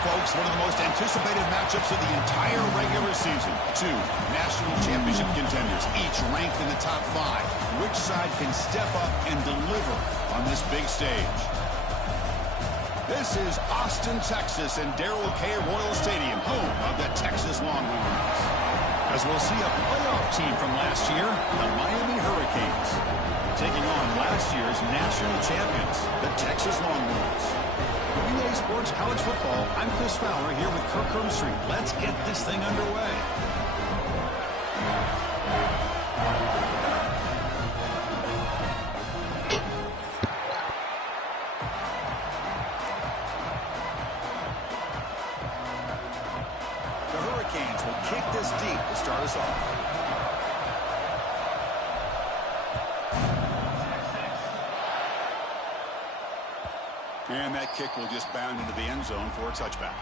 folks, one of the most anticipated matchups of the entire regular season. Two national championship contenders, each ranked in the top 5. Which side can step up and deliver on this big stage? This is Austin, Texas, and Darrell K. Royal Stadium, home of the Texas Longhorns. As we'll see a playoff team from last year, the Miami Hurricanes, taking on last year's national champions, the Texas Longhorns. For EA Sports College Football, I'm Chris Fowler here with Kirk Herbstreit. Let's get this thing underway. The Hurricanes will kick this deep to start us off. And that kick will just bound into the end zone for a touchback.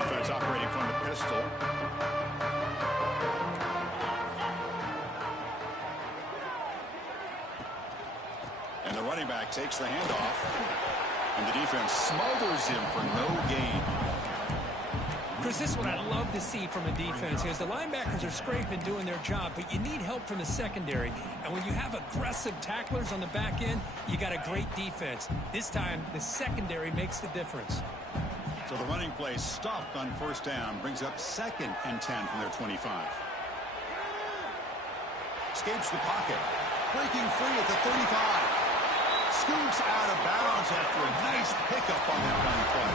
Offense operating from the pistol. And the running back takes the handoff. And the defense smothers him for no gain. Chris, this is what I love to see from a defense is the linebackers are scraping doing their job, but you need help from the secondary. And when you have aggressive tacklers on the back end, you got a great defense. This time, the secondary makes the difference. So the running play stopped on first down, brings up 2nd and 10 from their 25. Escapes the pocket. Breaking free at the 35. Scoots out of bounds after a nice pickup on that run play.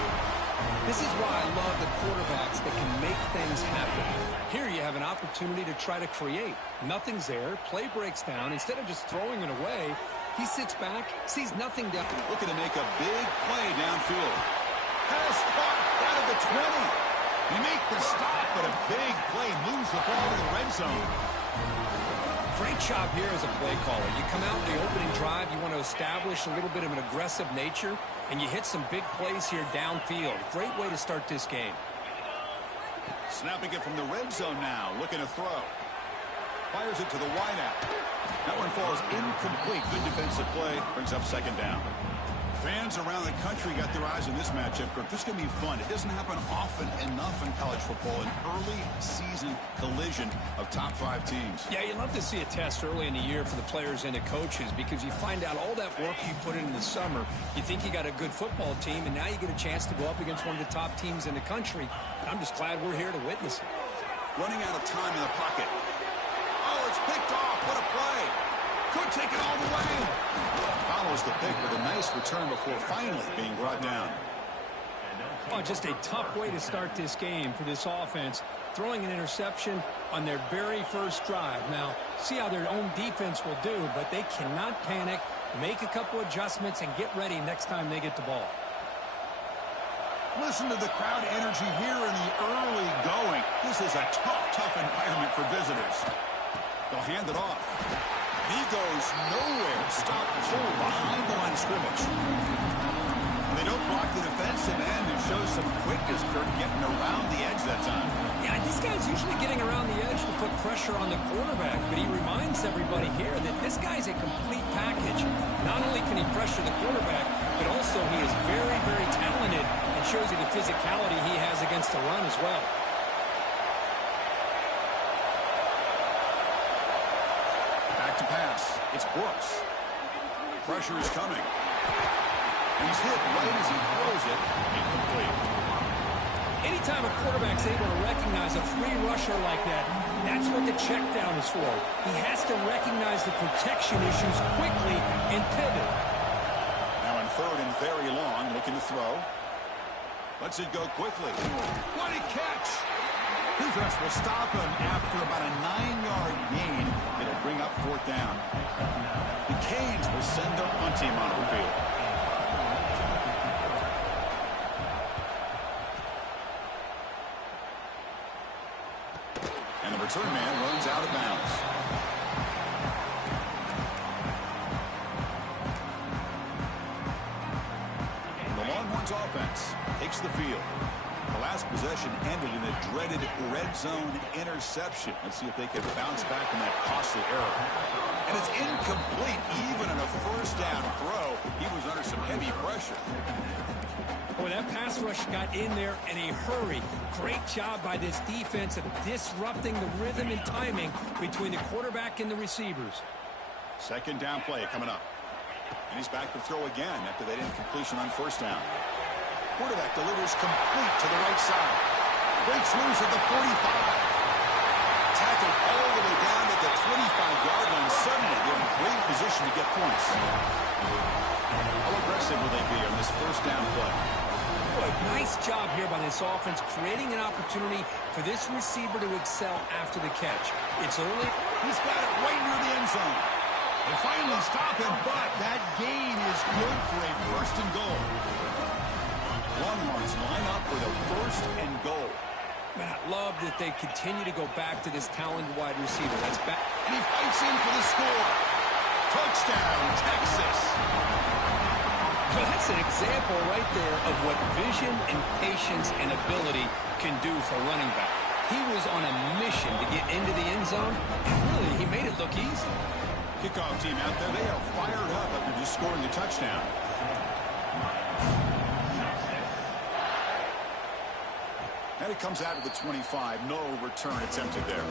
This is why I love the quarterbacks that can make things happen. Here you have an opportunity to try to create. Nothing's there. Play breaks down. Instead of just throwing it away, he sits back, sees nothing down. Looking to make a big play downfield. Has caught out of the 20. You make the stop, but a big play moves the ball to the red zone. Great job here as a play caller. You come out in the opening drive, you want to establish a little bit of an aggressive nature, and you hit some big plays here downfield. Great way to start this game. Snapping it from the red zone now, looking to throw. Fires it to the wideout. That one falls incomplete. Good defensive play, brings up 2nd down. Fans around the country got their eyes on this matchup. This is going to be fun. It doesn't happen often enough in college football, an early season collision of top 5 teams. Yeah, you love to see a test early in the year for the players and the coaches because you find out all that work you put in the summer. You think you got a good football team, and now you get a chance to go up against one of the top teams in the country. And I'm just glad we're here to witness it. Running out of time in the pocket. Oh, it's picked off. What a play. Could take it all the way. Follows the pick with a nice return before finally being brought down. Oh, just a tough way to start this game for this offense. Throwing an interception on their very first drive. Now, see how their own defense will do, but they cannot panic, make a couple adjustments, and get ready next time they get the ball. Listen to the crowd energy here in the early going. This is a tough environment for visitors. They'll hand it off. He goes nowhere. Stop full behind the line of scrimmage. They don't block the defensive end and show some quickness, Kirk, getting around the edge that time. Yeah, this guy's usually getting around the edge to put pressure on the quarterback, but he reminds everybody here that this guy's a complete package. Not only can he pressure the quarterback, but also he is very, very talented and shows you the physicality he has against the run as well. To pass. It's Brooks. Pressure is coming. He's hit right as he throws it. Incomplete. Anytime a quarterback's able to recognize a free rusher like that, that's what the check down is for. He has to recognize the protection issues quickly and pivot. Now in 3rd and very long, looking to throw. Lets it go quickly. What a catch! Defense will stop him after about a 9-yard gain. It'll bring up 4th down. The Canes will send their punt team onto the field. And the return man runs out of bounds. The Longhorns Browns offense takes the field. The last possession ended in a dreaded red zone interception. Let's see if they can bounce back from that costly error. And it's incomplete. Even on a first down throw, he was under some heavy pressure. Boy, that pass rush got in there in a hurry. Great job by this defense of disrupting the rhythm and timing between the quarterback and the receivers. Second down play coming up. And he's back to throw again after that incompletion on first down. Quarterback delivers complete to the right side. Breaks loose at the 45. Tackled all the way down at the 25-yard line. Suddenly, they're in great position to get points. How aggressive will they be on this first down play? Boy, nice job here by this offense, creating an opportunity for this receiver to excel after the catch. It's early. He's got it right near the end zone. They finally stop him, but that gain is good for a first and goal. Longhorns line up with a first and goal. Man, I love that they continue to go back to this talented wide receiver. That's back. And he fights in for the score. Touchdown, Texas. So that's an example right there of what vision and patience and ability can do for a running back. He was on a mission to get into the end zone, and really, he made it look easy. Kickoff team out there, they are fired up after just scoring a touchdown. And it comes out of the 25. No return attempted there.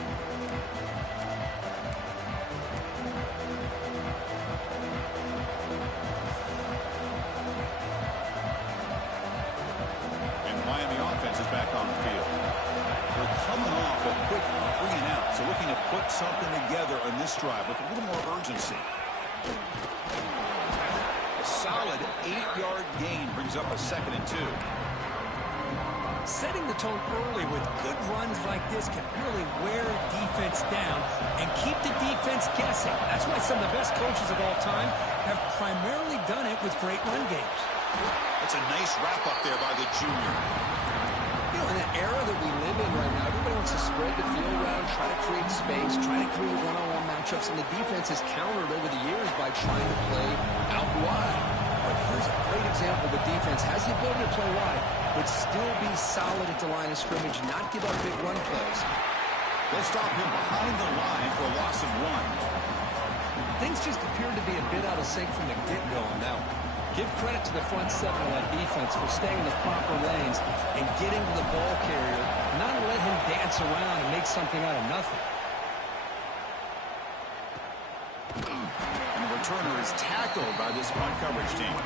And Miami offense is back on the field. They're coming off a quick 3 and out, so looking to put something together on this drive with a little more urgency. A solid 8-yard gain brings up a 2nd and 2. Setting the tone early with good runs like this can really wear defense down and keep the defense guessing. That's why some of the best coaches of all time have primarily done it with great run games. That's a nice wrap-up there by the junior. You know, in the era that we live in right now, everybody wants to spread the field around, try to create space, try to create one-on-one matchups, and the defense has countered over the years by trying to play out wide. But here's a great example. The defense has the ability to play wide, but still be solid at the line of scrimmage, not give up big run plays. They'll stop him behind the line for a loss of 1. Things just appear to be a bit out of sync from the get-go on that one. Give credit to the front 7 of that defense for staying in the proper lanes and getting to the ball carrier, not let him dance around and make something out of nothing. And the returner is tackled by this punt coverage team.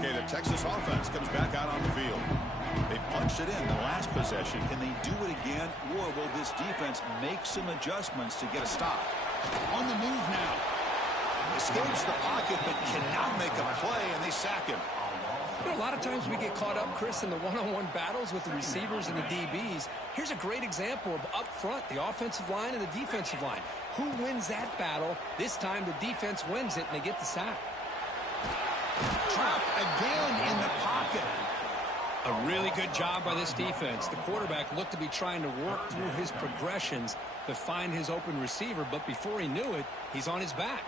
Okay, the Texas offense comes back out on the field. They punched it in the last possession. Can they do it again, or will this defense make some adjustments to get a stop? On the move now. Escapes the pocket, but cannot make a play, and they sack him. You know, a lot of times we get caught up, Chris, in the one-on-one battles with the receivers and the DBs. Here's a great example of up front, the offensive line and the defensive line. Who wins that battle? This time the defense wins it, and they get the sack. Trapped again in the pocket. A really good job by this defense. The quarterback looked to be trying to work through his progressions to find his open receiver, but before he knew it, he's on his back.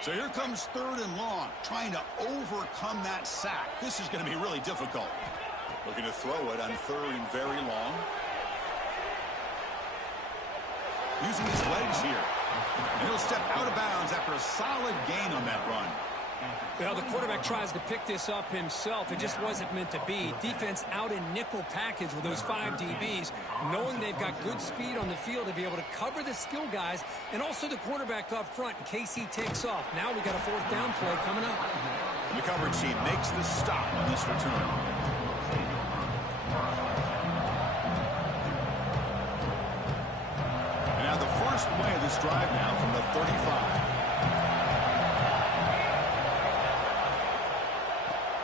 So here comes 3rd and long, trying to overcome that sack. This is going to be really difficult. Looking to throw it on 3rd and very long. Using his legs here. And he'll step out of bounds after a solid gain on that run. Well, the quarterback tries to pick this up himself. It just wasn't meant to be. Defense out in nickel package with those 5 DBs, knowing they've got good speed on the field to be able to cover the skill guys and also the quarterback up front in case he takes off. Now we got a 4th down play coming up. The coverage team makes the stop on this return. And now the first play of this drive now from the 35.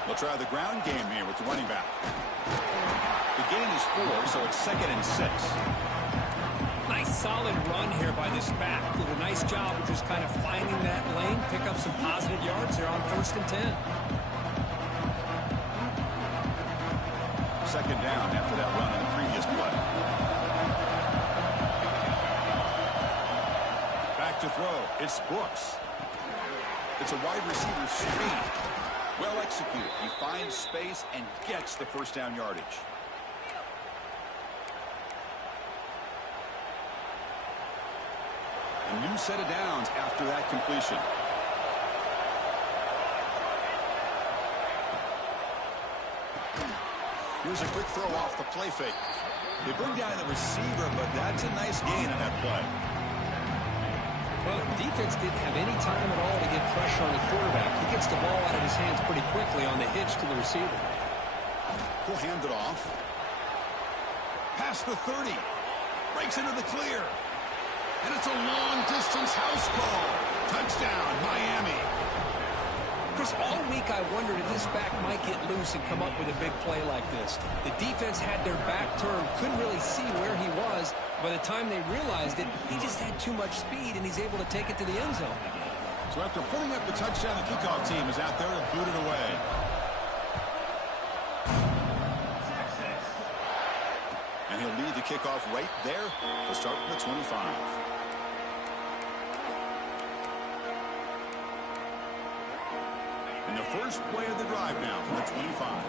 They'll try the ground game here with the running back. The gain is 4, so it's 2nd and 6. Nice solid run here by this back. Did a nice job of just kind of finding that lane, pick up some positive yards there on 1st and 10. Second down after that run on the previous play. Back to throw. It's Brooks. It's a wide receiver screen. Well executed. He finds space and gets the first down yardage. A new set of downs after that completion. Here's a quick throw off the play fake. They bring down the receiver, but that's a nice gain on that play. Well, the defense didn't have any time at all to get pressure on the quarterback. He gets the ball out of his hands pretty quickly on the hitch to the receiver. He'll hand it off. Past the 30. Breaks into the clear. And it's a long-distance house call. Touchdown, Miami. Chris, all week I wondered if this back might get loose and come up with a big play like this. The defense had their back turned, couldn't really see where he was. By the time they realized it, he just had too much speed, and he's able to take it to the end zone. So after putting up the touchdown, the kickoff team is out there to boot it away. And he'll lead the kickoff right there to start from the 25. And the first play of the drive now from the 25.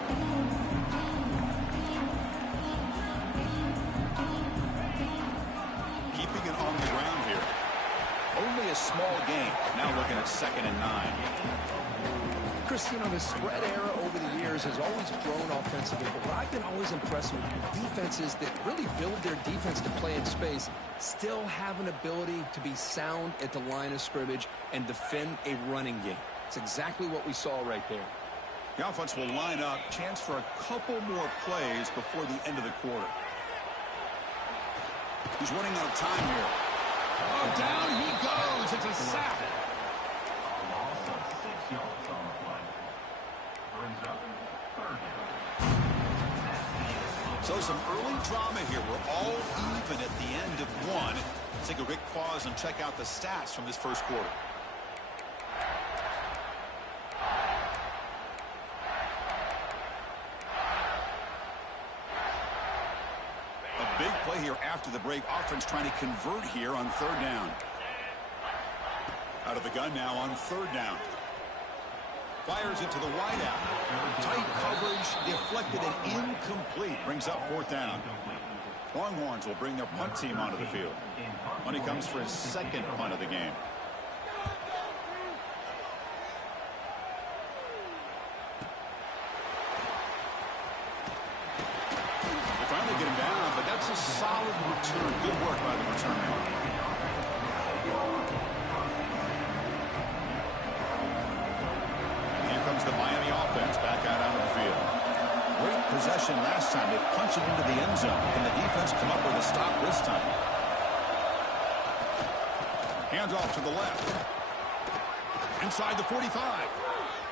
Keeping it on the ground here. Only a small gain. Now looking at 2nd and 9. Chris, you know, the spread era over the years has always grown offensively, but what I've been always impressed with defenses that really build their defense to play in space still have an ability to be sound at the line of scrimmage and defend a running game. It's exactly what we saw right there. The offense will line up. Chance for a couple more plays before the end of the quarter. He's running out of time here. Oh, down he goes. It's a sack. So some early drama here. We're all even at the end of one. Let's take a quick pause and check out the stats from this first quarter. Big play here after the break. Offense trying to convert here on 3rd down. Out of the gun now on 3rd down. Fires it to the wideout. Tight coverage, deflected and incomplete. Brings up 4th down. Longhorns will bring their punt team onto the field. Money comes for his 2nd punt of the game. Get him down, but that's a solid return. Good work by the return man. And here comes the Miami offense back out onto the field. Great possession last time. They punch it into the end zone. Can the defense come up with a stop this time? Hands off to the left. Inside the 45.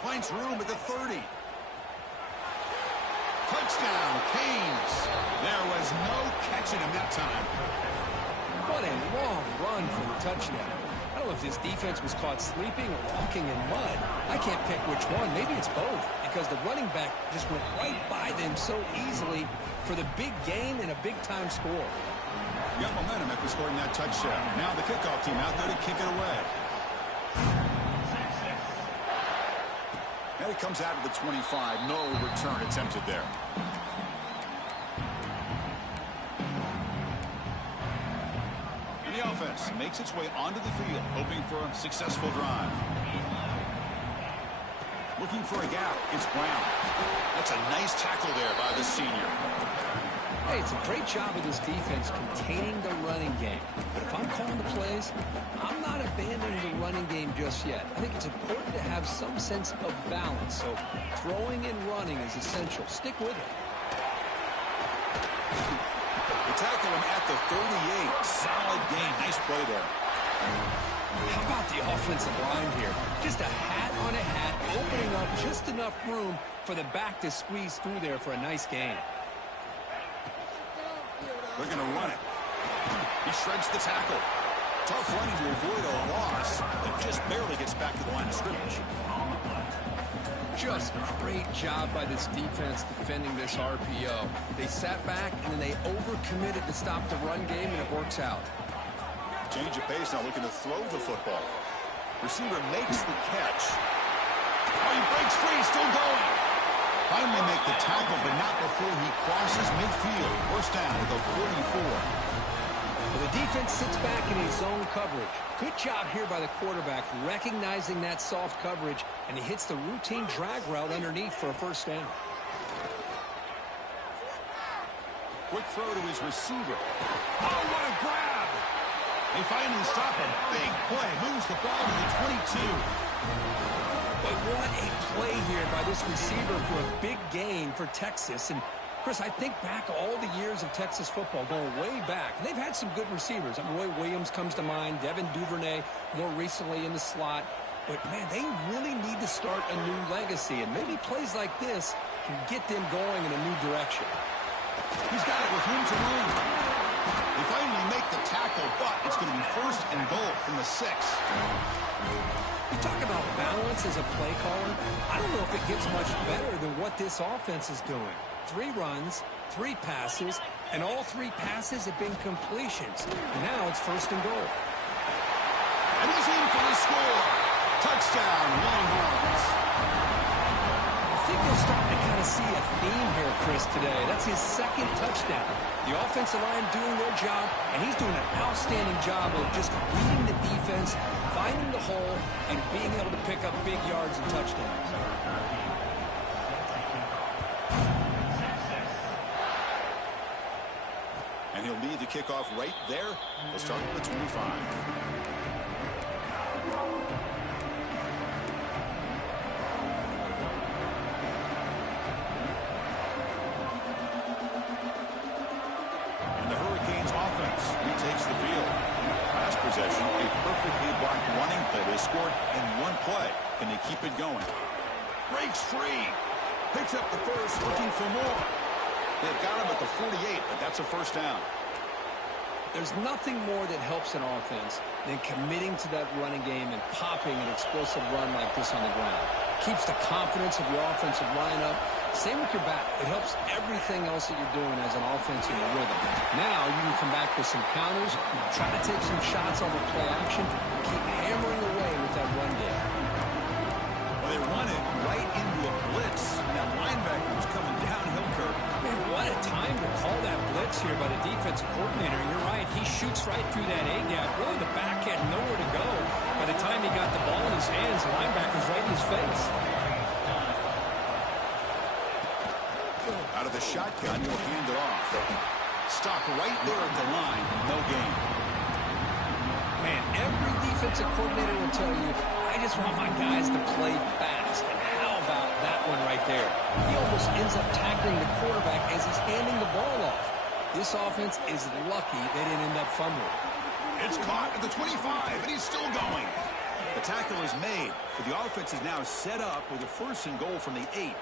Finds room at the 30. Touchdown, Canes. There was no catching him that time. What a long run for the touchdown. I don't know if this defense was caught sleeping or walking in mud. I can't pick which one. Maybe it's both, because the running back just went right by them so easily for the big gain and a big-time score. Got momentum after scoring that touchdown. Now the kickoff team out there to kick it away. And it comes out of the 25. No return attempted there. And the offense makes its way onto the field, hoping for a successful drive. Looking for a gap. It's Brown. That's a nice tackle there by the senior. Hey, it's a great job of this defense containing the running game. But if I'm calling the plays, I'm not abandoning the running game just yet. I think it's important to have some sense of balance. So throwing and running is essential. Stick with it. They tackle him at the 38. Solid game. Nice play there. How about the offensive line here? Just a hat on a hat, opening up just enough room for the back to squeeze through there for a nice gain. They're going to run it. He shreds the tackle. Tough running to avoid a loss that just barely gets back to the line of scrimmage. Just great job by this defense defending this RPO. They sat back, and then they overcommitted to stop the run game, and it works out. Change of pace now, looking to throw the football. Receiver makes the catch. Oh, he breaks free, still going. Finally make the tackle, but not before he crosses midfield. First down at the 44. Well, the defense sits back in his zone coverage. Good job here by the quarterback, recognizing that soft coverage, and he hits the routine drag route underneath for a first down. Quick throw to his receiver. Oh, what a grab! They finally stop him. Big play. Moves the ball to the 22. But what a play here by this receiver for a big gain for Texas. And Chris, I think back all the years of Texas football, going way back. They've had some good receivers. Roy Williams comes to mind, Devin Duvernay more recently in the slot. But, man, they really need to start a new legacy. And maybe plays like this can get them going in a new direction. He's got it with room to run. They finally make the tackle, but it's going to be first and goal from the 6. You talk about balance as a play caller. I don't know if it gets much better than what this offense is doing. 3 runs, 3 passes, and all 3 passes have been completions. Now it's first and goal. And he's in for the score. Touchdown, Longhorns. I think you're starting to kind of see a theme here, Chris, today. That's his 2nd touchdown. The offensive line doing their job, and he's doing an outstanding job of just reading the defense, finding the hole, and being able to pick up big yards and touchdowns. And he'll lead the kickoff right there. He'll start at the 25. And the Hurricanes offense retakes the field. Last possession, a perfectly blocked running play. They scored in 1 play. Can they keep it going? Breaks free. Picks up the first, looking for more. They've got him at the 48, but that's a first down. There's nothing more that helps an offense than committing to that running game and popping an explosive run like this on the ground. Keeps the confidence of your offensive lineup. Same with your back. It helps everything else that you're doing as an offense in your rhythm. Now you can come back with some counters, try to take some shots over play action, keep hammering away with that run game. Well, they run it right into a blitz. That linebacker was coming downhill, Kirk. Man, what a time to call that blitz here by the defensive coordinator. You're right. He shoots right through that A-gap. Really, the back had nowhere to go. By the time he got the ball in his hands, the linebacker's right in his face. Out of the shotgun, he'll hand it off. Stop right there at the line. No gain. Man, every defensive coordinator will tell you, I just want my guys to play fast. And how about that one right there? He almost ends up tackling the quarterback as he's handing the ball off. This offense is lucky they didn't end up fumbling. It's caught at the 25, and he's still going. The tackle is made, but the offense is now set up with a first and goal from the 8.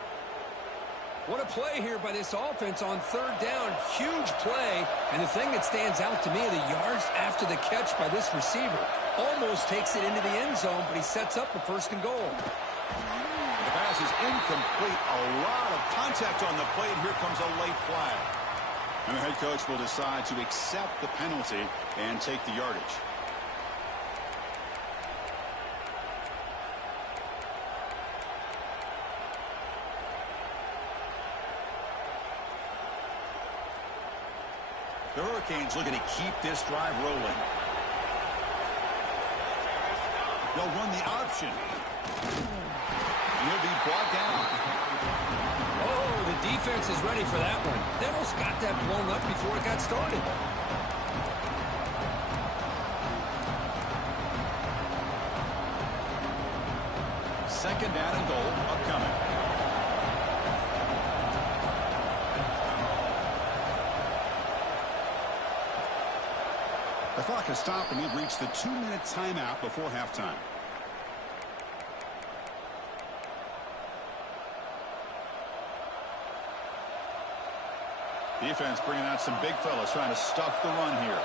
What a play here by this offense on 3rd down. Huge play. And the thing that stands out to me are the yards after the catch by this receiver. Almost takes it into the end zone, but he sets up the first and goal. The pass is incomplete. A lot of contact on the play, and here comes a late flag. And the head coach will decide to accept the penalty and take the yardage. The Hurricanes looking to keep this drive rolling. They'll run the option. And he'll be brought down. Oh, the defense is ready for that one. They almost got that blown up before it got started. Second down and goal upcoming. The clock has stopped, and we've reached the 2-minute timeout before halftime. Defense bringing out some big fellas trying to stuff the run here.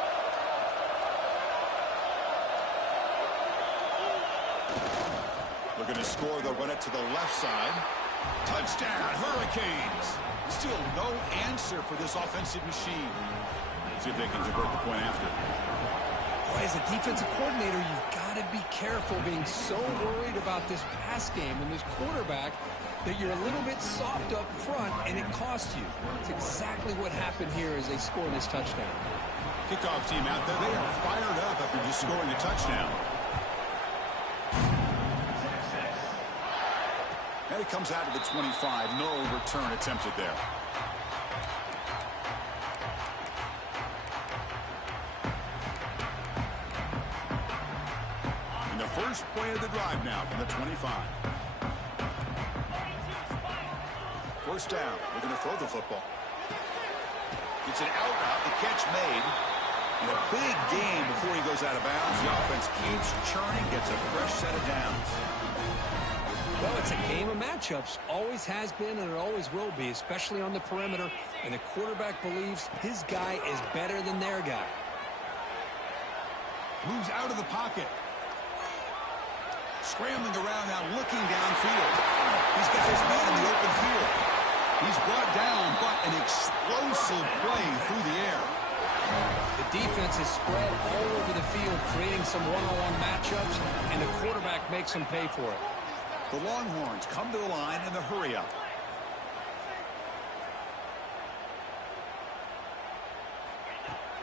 Looking to score, they'll run it to the left side. Touchdown, Hurricanes. Still no answer for this offensive machine. See if they can convert the point after. Boy, as a defensive coordinator, you've got to be careful being so worried about this pass game and this quarterback that you're a little bit soft up front and it costs you. It's exactly what happened here as they score this touchdown. Kickoff team out there, they are fired up after just scoring a touchdown. And it comes out to the 25. No return attempted there. And the first play of the drive now from the 25. First down. We're going to throw the football. It's an out route. The catch made. And a big gain before he goes out of bounds. The offense keeps churning, gets a fresh set of downs. Well, it's a game of matchups. Always has been and it always will be, especially on the perimeter. And the quarterback believes his guy is better than their guy. Moves out of the pocket. Scrambling around now, looking downfield. He's got his man in the open field. He's brought down, but an explosive play through the air. The defense is spread all over the field, creating some one-on-one matchups, and the quarterback makes them pay for it. The Longhorns come to the line in the hurry-up.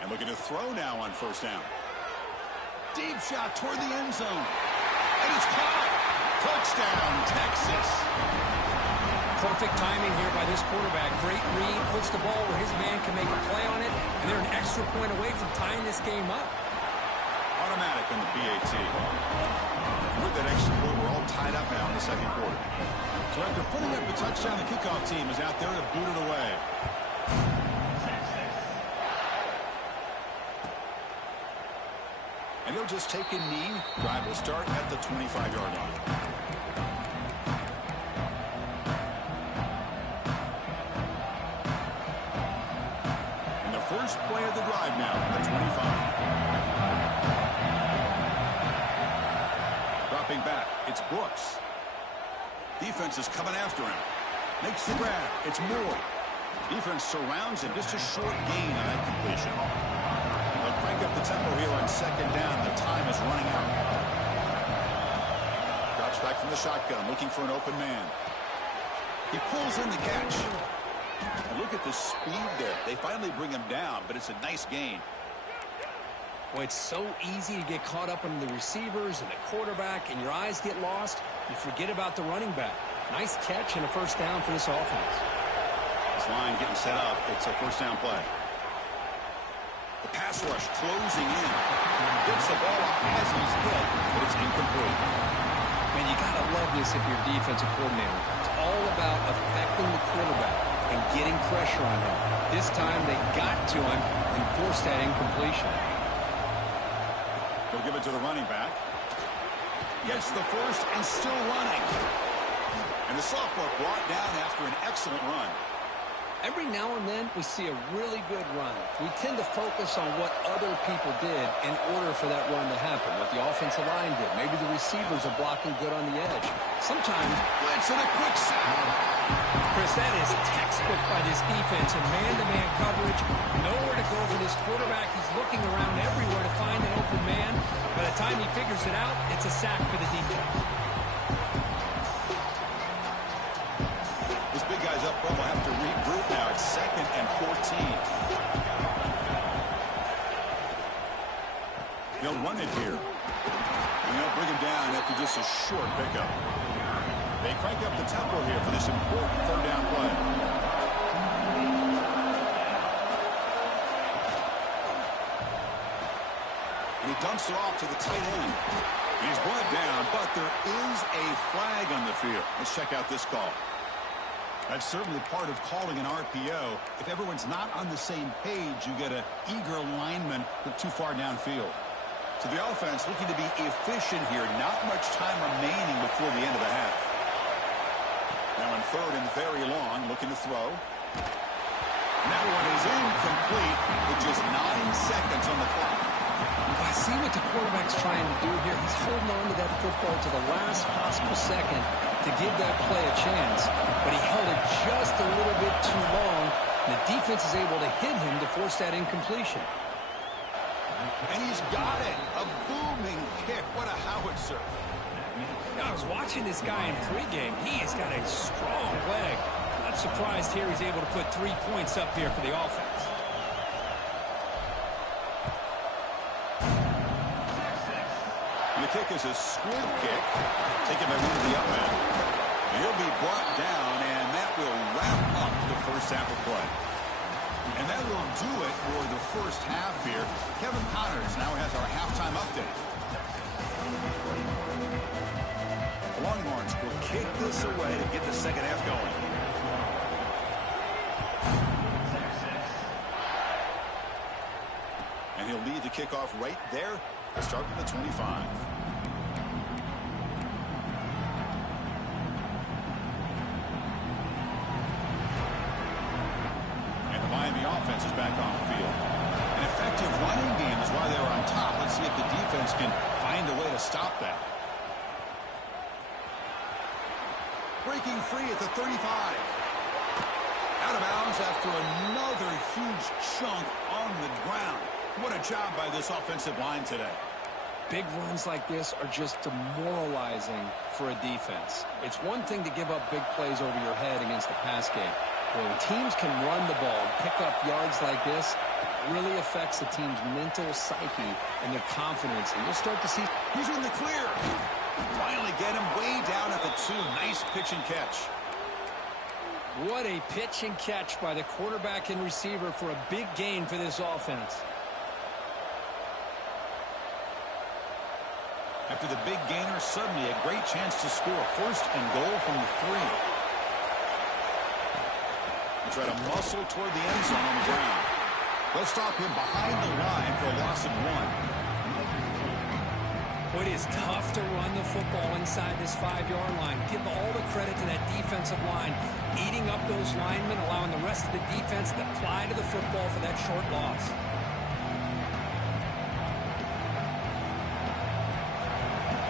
And looking to throw now on first down. Deep shot toward the end zone. And it's caught. Touchdown, Texas. Perfect timing here by this quarterback. Great read, puts the ball where his man can make a play on it, and they're an extra point away from tying this game up. Automatic on the PAT. With that extra point, we're all tied up now in the second quarter. So after putting up the touchdown, the kickoff team is out there to boot it away. And he'll just take a knee. Drive will start at the 25-yard line. And the first play of the drive now from the 25. Dropping back, it's Brooks. Defense is coming after him. Makes the grab. It's Moore. Defense surrounds him. Just a short gain on that completion. They'll crank up the tempo here on second down. The time is running out. Drops back from the shotgun, looking for an open man. He pulls in the catch. And look at the speed there. They finally bring him down, but it's a nice gain. Boy, it's so easy to get caught up in the receivers and the quarterback, and your eyes get lost. You forget about the running back. Nice catch and a first down for this offense. This line getting set up. It's a first down play. The pass rush closing in. Gets the ball off as he's hit, but it's incomplete. Man, you got to love this if you're a defensive coordinator. It's all about affecting the quarterback and getting pressure on him. This time they got to him and forced that incompletion. They'll give it to the running back. Gets the first and still running. And the sophomore brought down after an excellent run. Every now and then we see a really good run. We tend to focus on what other people did in order for that run to happen, what the offensive line did. Maybe the receivers are blocking good on the edge. Sometimes blitz and a quick sack. Chris, that is textbook by this defense in man-to-man coverage. Nowhere to go for this quarterback. He's looking around everywhere to find an open man. By the time he figures it out, it's a sack for the defense. This big guy's up front will have to regroup now. It's 2nd and 14. They'll run it here. And they'll bring him down after just a short pickup. They crank up the tempo here for this important third down play. And he dumps it off to the tight end. He's brought down, but there is a flag on the field. Let's check out this call. That's certainly part of calling an RPO. If everyone's not on the same page, you get an eager lineman too far downfield. So the offense looking to be efficient here. Not much time remaining before the end of the half. Now in 3rd and very long, looking to throw. And that one is incomplete with just 9 seconds on the clock. I see what the quarterback's trying to do here. He's holding on to that football to the last possible second to give that play a chance, but he held it just a little bit too long. The defense is able to hit him to force that incompletion. And he's got it. A booming kick. What a howitzer. I was watching this guy in pregame. He has got a strong leg. Not surprised here he's able to put 3 points up here for the offense. The kick is a squib kick, taken by one of the up men. He'll be brought down, and that will wrap up the first half of play. And that will do it for the first half here. Kevin Connors now has our halftime update. The Longhorns will kick this away to get the second half going. And he'll lead the kickoff right there to start from the 25. Miami offense is back on the field. An effective running game is why they were on top. Let's see if the defense can find a way to stop that. Breaking free at the 35. Out of bounds after another huge chunk on the ground. What a job by this offensive line today. Big runs like this are just demoralizing for a defense. It's one thing to give up big plays over your head against the pass game. When teams can run the ball and pick up yards like this, it really affects the team's mental psyche and their confidence. And you'll start to see he's in the clear. Finally get him way down at the 2. Nice pitch and catch. What a pitch and catch by the quarterback and receiver for a big gain for this offense. After the big gainer, suddenly a great chance to score. First and goal from the 3. Try to muscle toward the end zone on the ground. They'll stop him behind the line for a loss of 1. It is tough to run the football inside this 5-yard line. Give all the credit to that defensive line, eating up those linemen, allowing the rest of the defense to fly to the football for that short loss.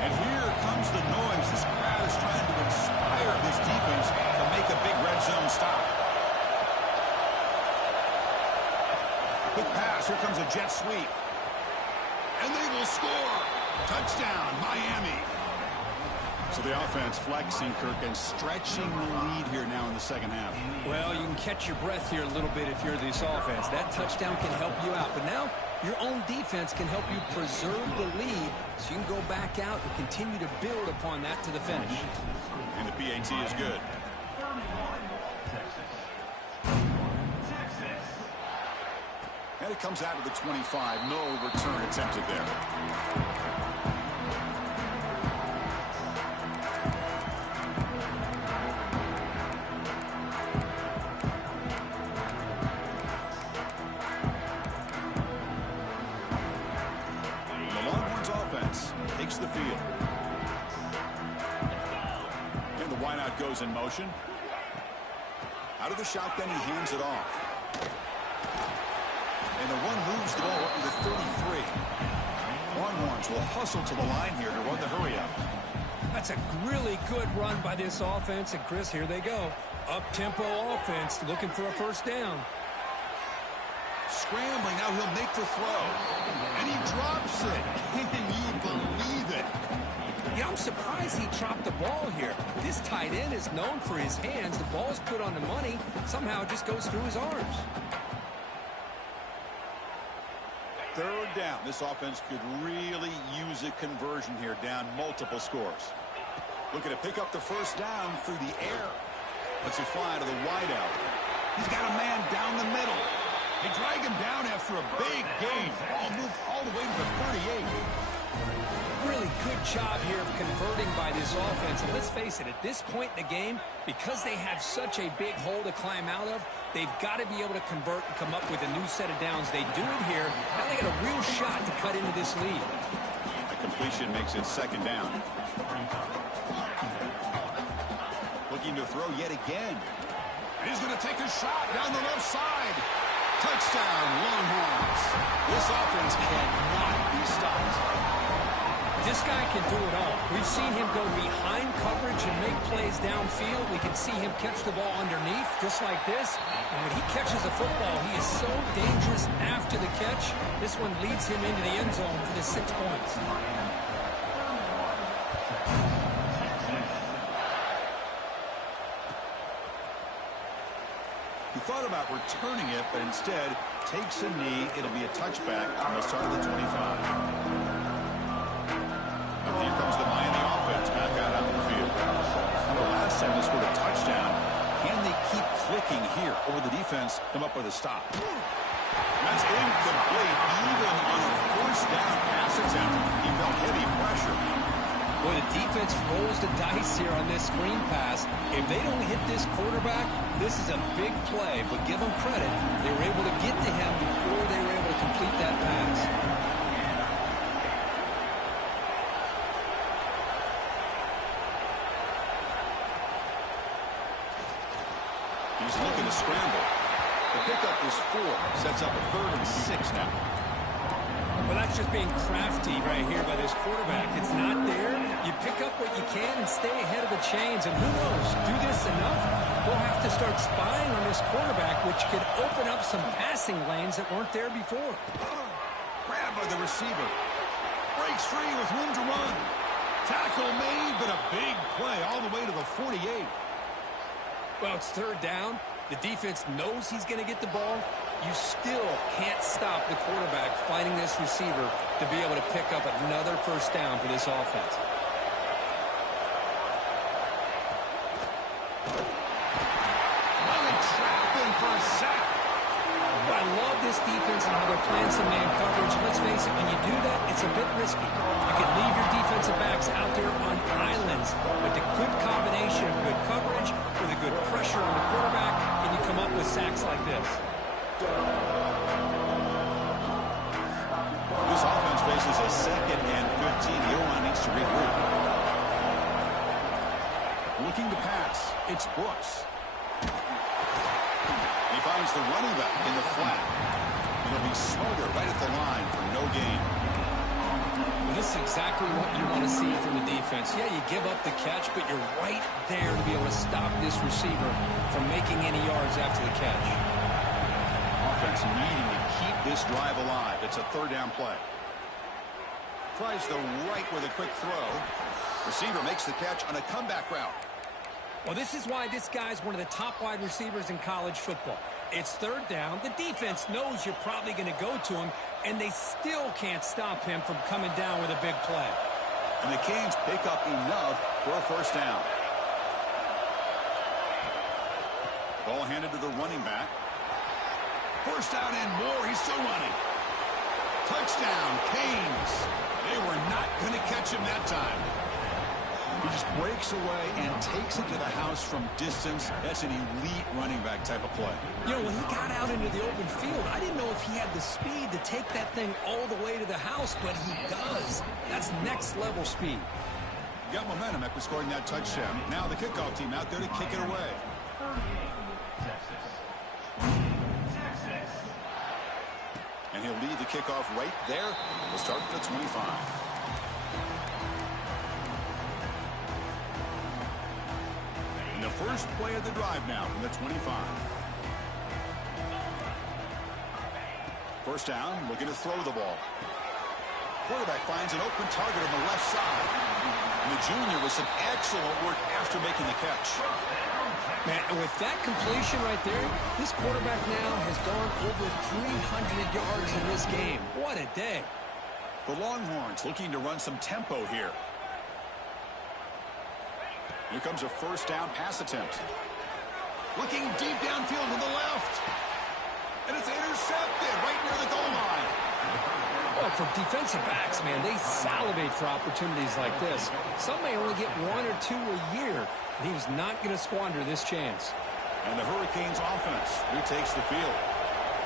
And here comes the noise. This crowd is trying to inspire this defense to make a big red zone stop. Quick pass. Here comes a jet sweep. And they will score. Touchdown, Miami. So the offense flexing, Kirk, and stretching the lead here now in the second half. Well, you can catch your breath here a little bit if you're this offense. That touchdown can help you out. But now your own defense can help you preserve the lead so you can go back out and continue to build upon that to the finish. And the PAT is good. And it comes out of the 25. No return attempted there. The Longhorns offense takes the field. And the wideout goes in motion. Out of the shotgun, he hands it off. And the one moves the ball up to the 33. Longhorns will hustle to the line here to run the hurry-up. That's a really good run by this offense. And, Chris, here they go. Up-tempo offense looking for a first down. Scrambling. Now he'll make the throw. And he drops it. Can you believe it? Yeah, I'm surprised he dropped the ball here. This tight end is known for his hands. The ball's put on the money. Somehow it just goes through his arms. Third down. This offense could really use a conversion here, down multiple scores. Looking to pick up the first down through the air. Let's it fly to the wideout. He's got a man down the middle. They drag him down after a big gain. Ball moved all the way to the 38. Really good job here of converting by this offense. And let's face it, at this point in the game, because they have such a big hole to climb out of, they've got to be able to convert and come up with a new set of downs. They do it here. Now they got a real shot to cut into this lead. The completion makes it second down. Looking to throw yet again. And he's going to take a shot down the left side. Touchdown, Longhorns. This offense cannot be stopped. This guy can do it all. We've seen him go behind coverage and make plays downfield. We can see him catch the ball underneath, just like this. And when he catches a football, he is so dangerous after the catch. This one leads him into the end zone for the 6 points. He thought about returning it, but instead takes a knee. It'll be a touchback on the start of the 25. And here comes the Miami offense back out onto the field. The last time they scored a touchdown. Can they keep clicking here over the defense, come up with a stop? That's incomplete. Even on a first down pass attempt, he felt heavy pressure. Boy, the defense rolls the dice here on this screen pass. If they don't hit this quarterback, this is a big play. But give them credit. They were able to get to him before they were able to complete that pass. He's looking to scramble. The pickup is 4. Sets up a 3rd and 6 now. Well, that's just being crafty right here by this quarterback. It's not there. You pick up what you can and stay ahead of the chains. And who knows, do this enough, we'll have to start spying on this quarterback, which could open up some passing lanes that weren't there before. Grabbed by the receiver. Breaks free with room to run. Tackle made, but a big play all the way to the 48. Well, it's 3rd down. The defense knows he's going to get the ball. You still can't stop the quarterback finding this receiver to be able to pick up another 1st down for this offense. Trapping for a sack. I love this defense and how they're playing some man coverage. Let's face it, when you do that, it's a bit risky. You can leave your defensive backs out there on islands, but the good combination of good coverage with a good pressure on the quarterback, and you come up with sacks like this. This offense faces a 2nd and 15. The O-line needs to regroup. Looking to pass. It's Brooks. He finds the running back in the flat. It'll be Smother right at the line for no gain. Well, this is exactly what you want to see from the defense. Yeah, you give up the catch, but you're right there to be able to stop this receiver from making any yards after the catch. Offense needing to keep this drive alive. It's a 3rd down play. Tries the right with a quick throw. Receiver makes the catch on a comeback route. Well, this is why this guy's one of the top wide receivers in college football. It's 3rd down. The defense knows you're probably going to go to him, and they still can't stop him from coming down with a big play. And the Canes pick up enough for a 1st down. Ball handed to the running back. 1st down and more. He's still running. Touchdown, Canes. They were not going to catch him that time. He just breaks away and takes it to the house from distance. That's an elite running back type of play. You know, when he got out into the open field, I didn't know if he had the speed to take that thing all the way to the house, but he does. That's next-level speed. Got momentum after scoring that touchdown. Now the kickoff team out there to kick it away. And he'll lead the kickoff right there. We'll start at the 25. And the first play of the drive now from the 25. 1st down, looking to throw the ball. Quarterback finds an open target on the left side. And the junior with some excellent work after making the catch. Man, with that completion right there, this quarterback now has gone over 300 yards in this game. What a day. The Longhorns looking to run some tempo here. Here comes a 1st down pass attempt. Looking deep downfield to the left. And it's intercepted right near the goal line. Well, for defensive backs, man, they salivate for opportunities like this. Some may only get 1 or 2 a year, and he was not going to squander this chance. And the Hurricanes offense retakes the field.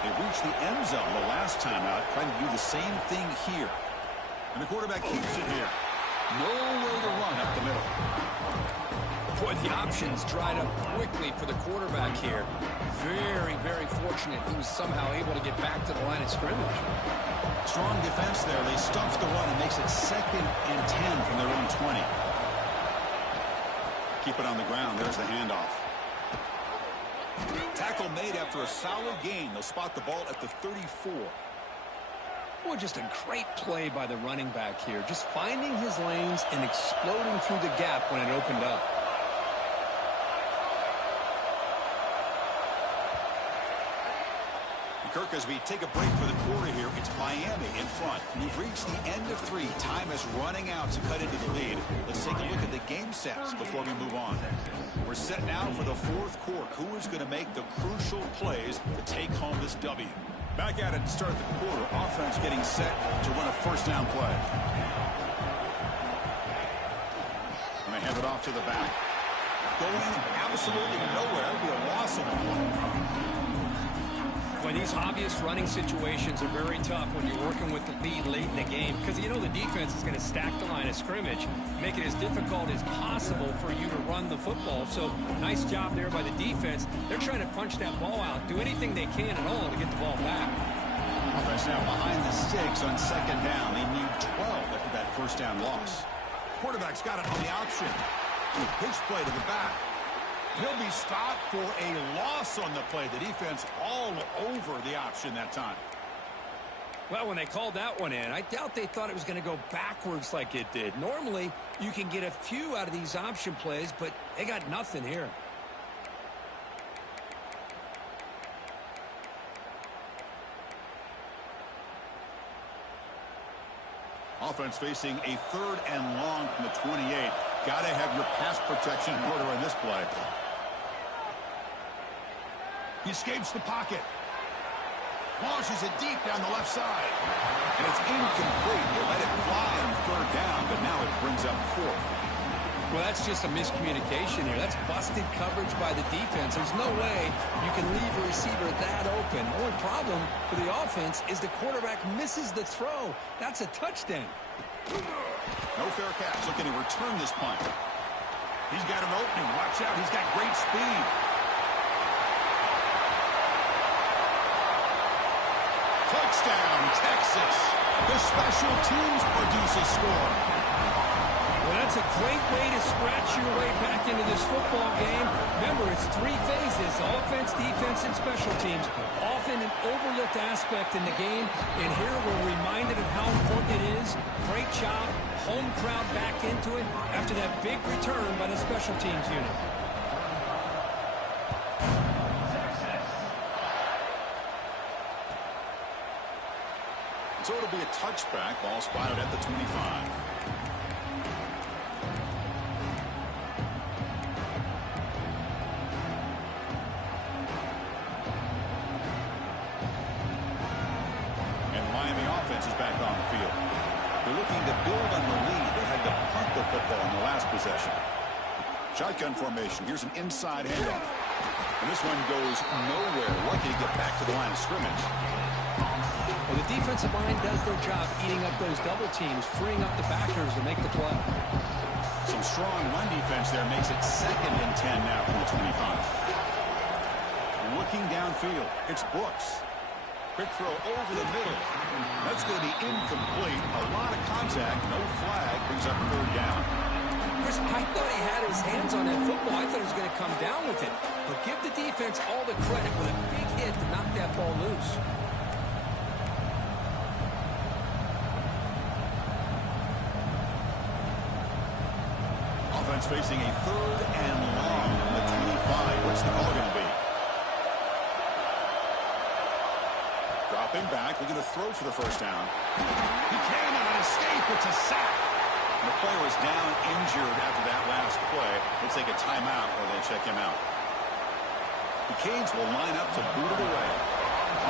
They reached the end zone the last time out, trying to do the same thing here. And the quarterback keeps it here. Nowhere to run up the middle. Boy, the options dried up quickly for the quarterback here. Very, very fortunate unfortunate he was somehow able to get back to the line of scrimmage. Strong defense there. They stuff the run and makes it 2nd and 10 from their own 20. Keep it on the ground. There's the handoff. Tackle made after a solid gain. They'll spot the ball at the 34. Boy, just a great play by the running back here. Just finding his lanes and exploding through the gap when it opened up. Kirk, as we take a break for the quarter here, it's Miami in front. We've reached the end of 3. Time is running out to cut into the lead. Let's take a look at the game sets before we move on. We're set now for the 4th quarter. Who is going to make the crucial plays to take home this W? Back at it to start the quarter. Offense getting set to run a first down play. And they hand it off to the back. Going absolutely nowhere. It'll be a loss of the ball. Well, these obvious running situations are very tough when you're working with the lead late in the game because you know the defense is going to stack the line of scrimmage, make it as difficult as possible for you to run the football. So nice job there by the defense. They're trying to punch that ball out, do anything they can at all to get the ball back. Offense now behind the sticks on 2nd down. They need 12 after that first down loss. Quarterback's got it on the option. Pitch play to the back. He'll be stopped for a loss on the play. The defense all over the option that time. Well, when they called that one in, I doubt they thought it was going to go backwards like it did. Normally, you can get a few out of these option plays, but they got nothing here. Offense facing a 3rd and long from the 28. Got to have your pass protection in order on this play. He escapes the pocket. Launches it deep down the left side. And it's incomplete. They let it fly on 3rd down, but now it brings up 4th. Well, that's just a miscommunication here. That's busted coverage by the defense. There's no way you can leave a receiver that open. The only problem for the offense is the quarterback misses the throw. That's a touchdown. No fair catch. Looking to return this punt. He's got an opening. Watch out. He's got great speed. Touchdown, Texas. The special teams produce a score. Well, that's a great way to scratch your way back into this football game. Remember, it's 3 phases: offense, defense, and special teams. Often an overlooked aspect in the game, and here we're reminded of how important it is. Great job. Home crowd back into it after that big return by the special teams unit. So it'll be a touchback. Ball spotted at the 25. And the Miami offense is back on the field. They're looking to build on the lead. They had to punt the football in the last possession. Shotgun formation. Here's an inside handoff. And this one goes nowhere. Lucky to get back to the line of scrimmage. Well, the defensive line does their job eating up those double teams, freeing up the backers to make the play. Some strong run defense there makes it 2nd and 10 now from the 25. Looking downfield, it's Brooks. Quick throw over the middle. That's going to be incomplete. A lot of contact, no flag, brings up 3rd down. Chris, I thought he had his hands on that football. I thought he was going to come down with it. But give the defense all the credit with a big hit to knock that ball loose. Offense facing a 3rd and long from the 25. What's the call going to be? Dropping back, looking to throw for the first down. He can on an escape. It's a sack. And the player is down injured after that last play. They'll take a timeout or they check him out. The Canes will line up to boot it away.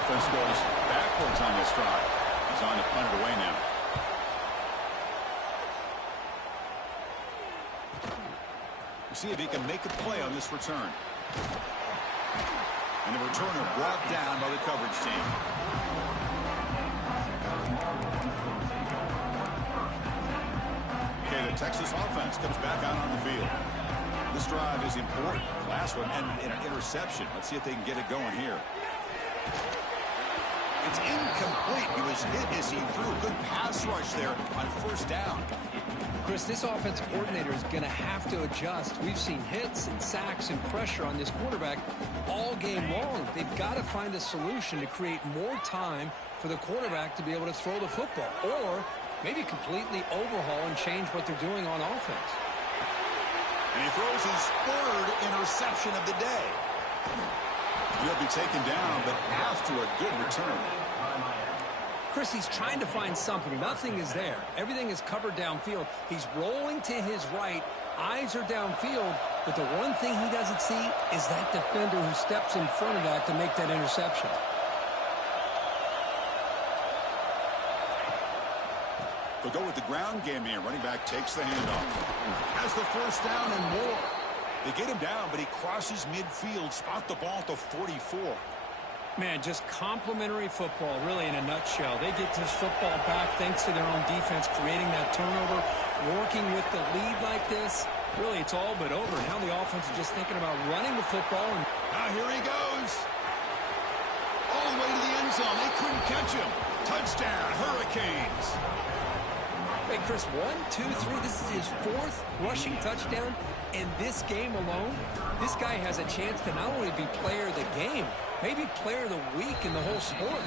Offense goes backwards on this drive. He's on to punt it away now. We'll see if he can make a play on this return. And the returner brought down by the coverage team. Okay, the Texas offense comes back out on the field. This drive is important. Last one ended in an interception. Let's see if they can get it going here. It's incomplete. He was hit as he threw a good pass rush there on first down. Chris, this offensive coordinator is going to have to adjust. We've seen hits and sacks and pressure on this quarterback all game long. They've got to find a solution to create more time for the quarterback to be able to throw the football, or maybe completely overhaul and change what they're doing on offense. And he throws his third interception of the day. He'll be taken down, but after a good return. Chris, he's trying to find something. Nothing is there. Everything is covered downfield. He's rolling to his right. Eyes are downfield. But the one thing he doesn't see is that defender who steps in front of that to make that interception. They'll go with the ground game here. Running back takes the handoff. Has the first down and more. They get him down, but he crosses midfield. Spot the ball at the 44. Man, just complimentary football, really, in a nutshell. They get this football back thanks to their own defense, creating that turnover, working with the lead like this. Really, it's all but over. Now the offense is just thinking about running the football. And now here he goes. All the way to the end zone. They couldn't catch him. Touchdown, Hurricanes. Hey, Chris, 1, 2, 3. This is his fourth rushing touchdown in this game alone. This guy has a chance to not only be player of the game, maybe player of the week in the whole sport.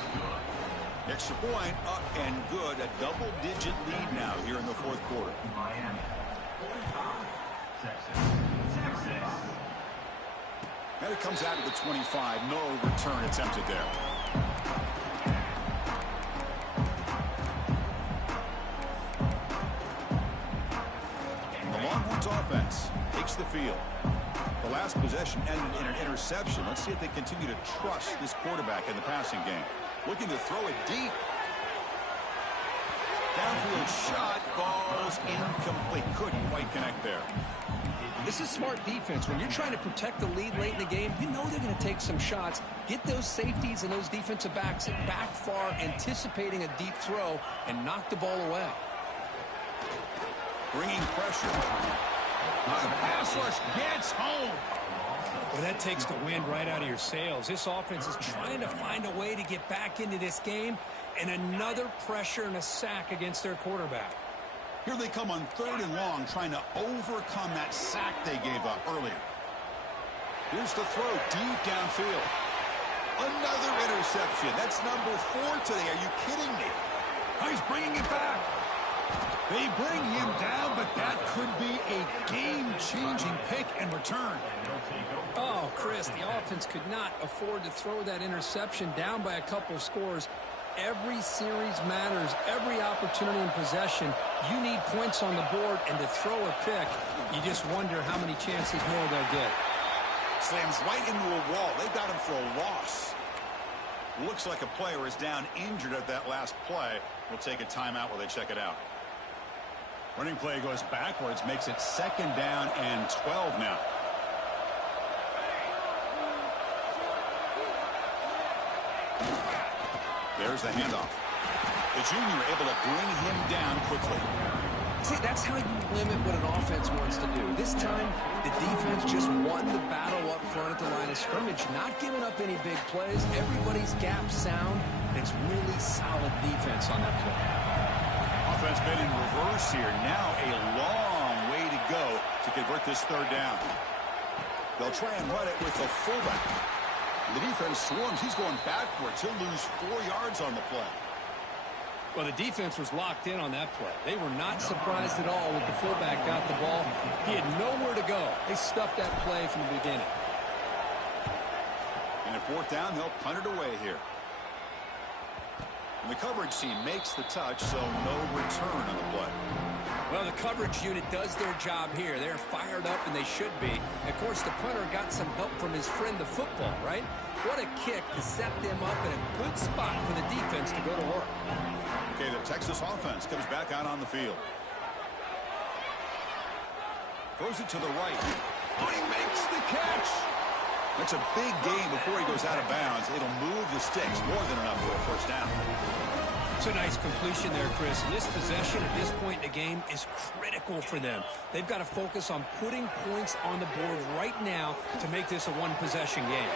Extra point up and good. A double-digit lead now here in the fourth quarter. And it comes out of the 25. No return attempted there. The Longhorns offense takes the field. The last possession ended in an interception. Let's see if they continue to trust this quarterback in the passing game. Looking to throw it deep. Downfield shot falls incomplete. Couldn't quite connect there. This is smart defense. When you're trying to protect the lead late in the game, you know they're going to take some shots. Get those safeties and those defensive backs back far, anticipating a deep throw, and knock the ball away. Bringing pressure. The pass rush gets home. Well, that takes the wind right out of your sails. This offense is trying to find a way to get back into this game, and another pressure and a sack against their quarterback. Here they come on 3rd and long, trying to overcome that sack they gave up earlier. Here's the throw deep downfield. Another interception. That's number 4 today. Are you kidding me? Oh, he's bringing it back. They bring him down, but that could be a game-changing pick and return. Oh, Chris, the offense could not afford to throw that interception down by a couple scores. Every series matters. Every opportunity in possession, you need points on the board, and to throw a pick, you just wonder how many chances more they'll get. Slams right into a wall. They got him for a loss. Looks like a player is down injured at that last play. We'll take a timeout while they check it out. Running play goes backwards, makes it 2nd down and 12 now. There's the handoff. The junior able to bring him down quickly. See, that's how you limit what an offense wants to do. This time, the defense just won the battle up front at the line of scrimmage, not giving up any big plays. Everybody's gap sound. It's really solid defense on that play. Offense been in reverse here. Now a long way to go to convert this 3rd down. They'll try and run it with the fullback. The defense swarms. He's going backwards. He'll lose 4 yards on the play. Well, the defense was locked in on that play. They were not surprised at all when the fullback got the ball. He had nowhere to go. They stuffed that play from the beginning. And at 4th down, they'll punt it away here. And the coverage team makes the touch, so no return on the play. Well, the coverage unit does their job here. They're fired up, and they should be. And of course, the punter got some help from his friend, the football, right? What a kick to set them up in a good spot for the defense to go to work. Okay, the Texas offense comes back out on the field. Throws it to the right. Oh, he makes the catch. That's a big gain before he goes out of bounds. It'll move the sticks more than enough for a first down. It's a nice completion there, Chris. And this possession at this point in the game is critical for them. They've got to focus on putting points on the board right now to make this a one-possession game.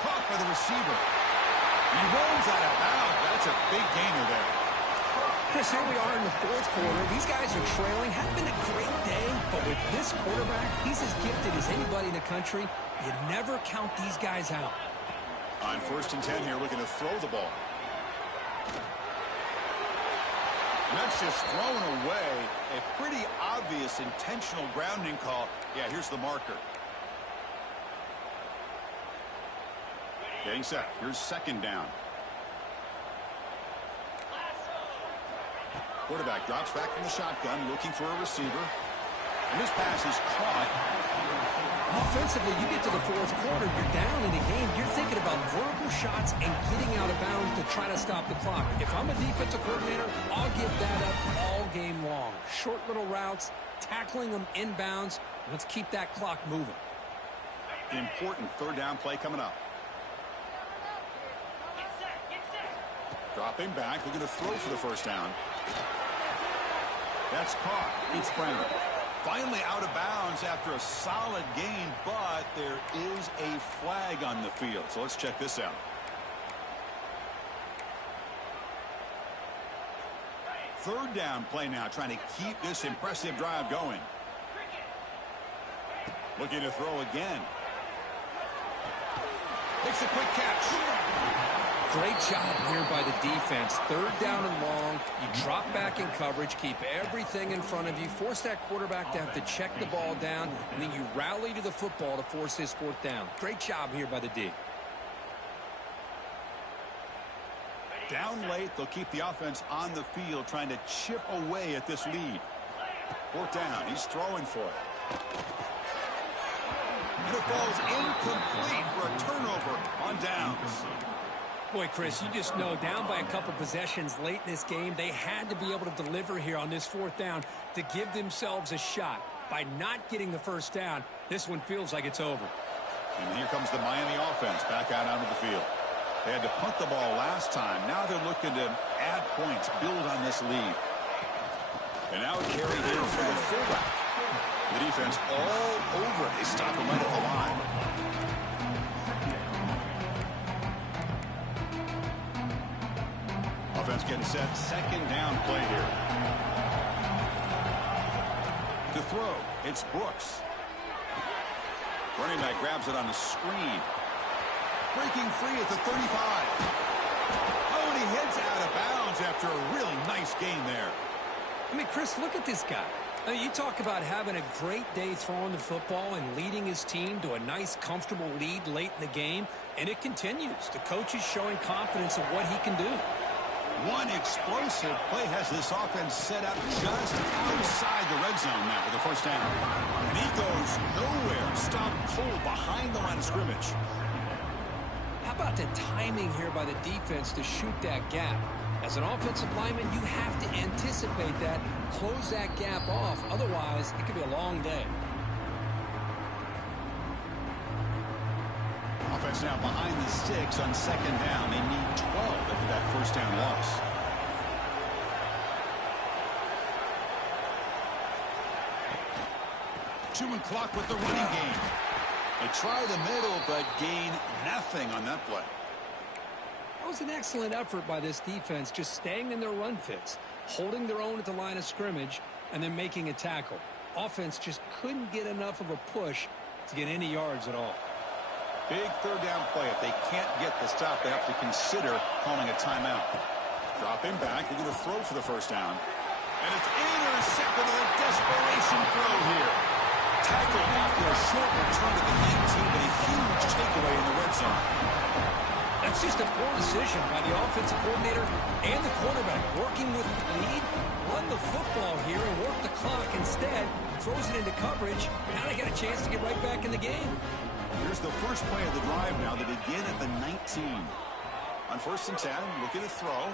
Caught by the receiver. He rolls out of bounds. a big gainer there. Chris, here we are in the fourth quarter. These guys are trailing. Had been a great day, but with this quarterback, he's as gifted as anybody in the country. You never count these guys out. On 1st and 10 here, looking to throw the ball. And that's just thrown away. A pretty obvious intentional grounding call. Yeah, here's the marker. Getting set. Here's 2nd down. Quarterback drops back from the shotgun, looking for a receiver. And this pass is caught. Offensively, you get to the fourth quarter, you're down in the game. You're thinking about vertical shots and getting out of bounds to try to stop the clock. If I'm a defensive coordinator, I'll give that up all game long. Short little routes, tackling them inbounds. Let's keep that clock moving. Important 3rd down play coming up. Dropping back, looking to throw for the 1st down. That's caught. It's Brennan. Finally out of bounds after a solid gain, but there is a flag on the field. So let's check this out. 3rd down play now, trying to keep this impressive drive going. Looking to throw again. Makes a quick catch. Great job here by the defense. 3rd down and long. You drop back in coverage, keep everything in front of you, force that quarterback to have to check the ball down, and then you rally to the football to force this 4th down. Great job here by the D. Down late, they'll keep the offense on the field, trying to chip away at this lead. 4th down, he's throwing for it. And it falls incomplete for a turnover on downs. Boy, Chris, you just know down by a couple possessions late in this game, they had to be able to deliver here on this 4th down to give themselves a shot. By not getting the 1st down, this one feels like it's over. And here comes the Miami offense back out onto the field. They had to punt the ball last time. Now they're looking to add points, build on this lead. And now a carry here for the fullback. The defense all over. They stop him right at the line. Offense getting set. 2nd down play here. To throw, it's Brooks. Running back grabs it on the screen. Breaking free at the 35. Oh, and he heads out of bounds after a really nice gain there. I mean, Chris, look at this guy. I mean, you talk about having a great day throwing the football and leading his team to a nice, comfortable lead late in the game, and it continues. The coach is showing confidence of what he can do. One explosive play has this offense set up just outside the red zone now with the 1st down. And he goes nowhere. Stop cold behind the line of scrimmage. How about the timing here by the defense to shoot that gap? As an offensive lineman, you have to anticipate that, close that gap off. Otherwise, it could be a long day. Offense now behind the sticks on 2nd down. They need 12 after that 1st down loss. Two and clock with the running game. They try the middle, but gain nothing on that play. That was an excellent effort by this defense, just staying in their run fits, holding their own at the line of scrimmage, and then making a tackle. Offense just couldn't get enough of a push to get any yards at all. Big 3rd down play. If they can't get the stop, they have to consider calling a timeout. Dropping back, they're going to throw for the 1st down. And it's intercepted with a desperation throw here. Tackled after a short return to the 19, but a huge takeaway in the red zone. That's just a poor decision by the offensive coordinator and the quarterback. Working with the lead, run the football here and work the clock. Instead, throws it into coverage. Now they got a chance to get right back in the game. Here's the first play of the drive now. They begin at the 19. On 1st and 10, looking to throw.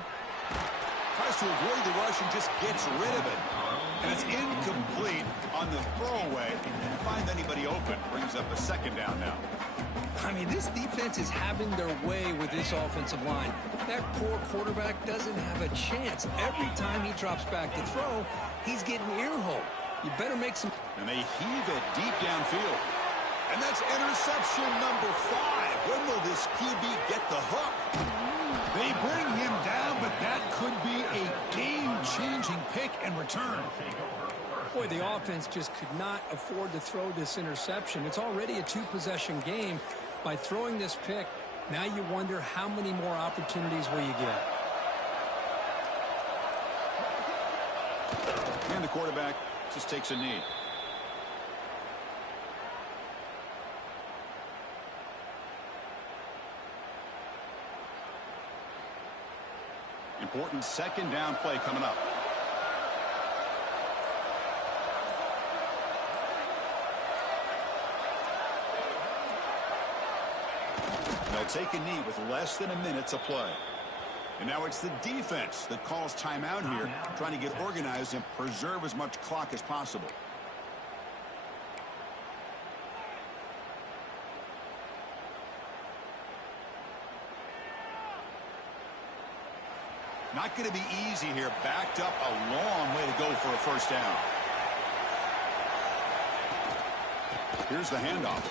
Tries to avoid the rush and just gets rid of it. And it's incomplete on the throwaway. Didn't find anybody open. Brings up a 2nd down now. I mean, this defense is having their way with this offensive line. That poor quarterback doesn't have a chance. Every time he drops back to throw, he's getting earholed. You better make some... And they heave it deep downfield. And that's interception number 5. When will this QB get the hook? They bring him down, but That could be a game-changing pick and return. Boy, the offense just could not afford to throw this interception. It's already a two-possession game. By throwing this pick, now you wonder how many more opportunities will you get. And the quarterback just takes a knee. Important second down play coming up. They'll take a knee with less than a minute to play. And now it's the defense that calls timeout here, trying to get organized and preserve as much clock as possible. Not going to be easy here. Backed up a long way to go for a first down. Here's the handoff.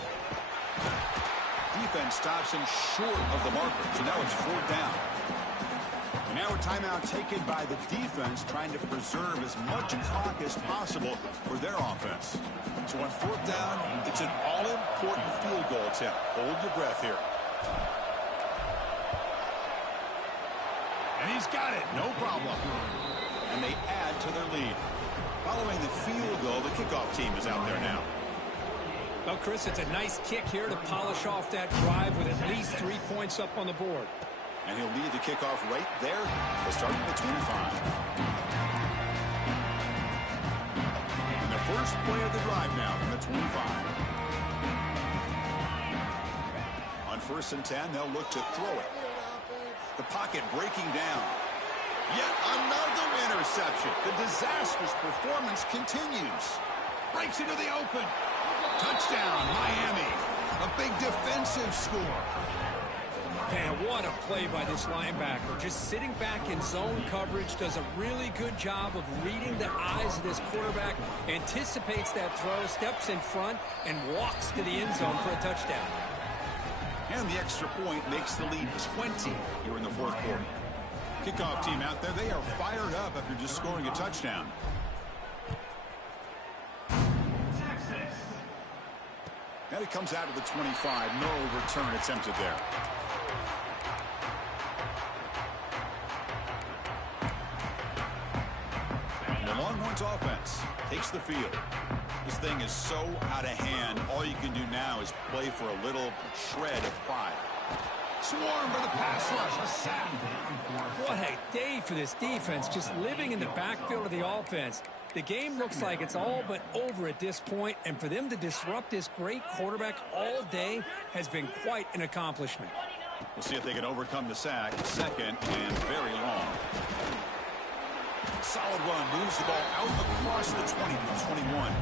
Defense stops him short of the marker, so now it's fourth down. And now a timeout taken by the defense, trying to preserve as much clock as possible for their offense. So on fourth down, it's an all-important field goal attempt. Hold your breath here. And he's got it, no problem. And they add to their lead. Following the field goal, the kickoff team is out there now. Well, Chris, it's a nice kick here to polish off that drive with at least 3 points up on the board. And he'll lead the kickoff right there. They'll start at the 25. And the first play of the drive now from the 25. On 1st and 10, they'll look to throw it. The pocket breaking down. Yet another interception. The disastrous performance continues. Breaks into the open. Touchdown, Miami. A big defensive score. Man, what a play by this linebacker. Just sitting back in zone coverage, does a really good job of reading the eyes of this quarterback, anticipates that throw, steps in front, and walks to the end zone for a touchdown. And the extra point makes the lead 20 here in the fourth quarter. Kickoff team out there, they are fired up after just scoring a touchdown. And it comes out to the 25. No return attempted there. And the Longhorns offense takes the field. This thing is so out of hand, all you can do now is play for a little shred of pride. Swarm for the pass rush, a sack. What a day for this defense, just living in the backfield of the offense. The game looks like it's all but over at this point, and for them to disrupt this great quarterback all day has been quite an accomplishment. We'll see if they can overcome the sack. Second and very long. Solid run, moves the ball out across the 20 to 21.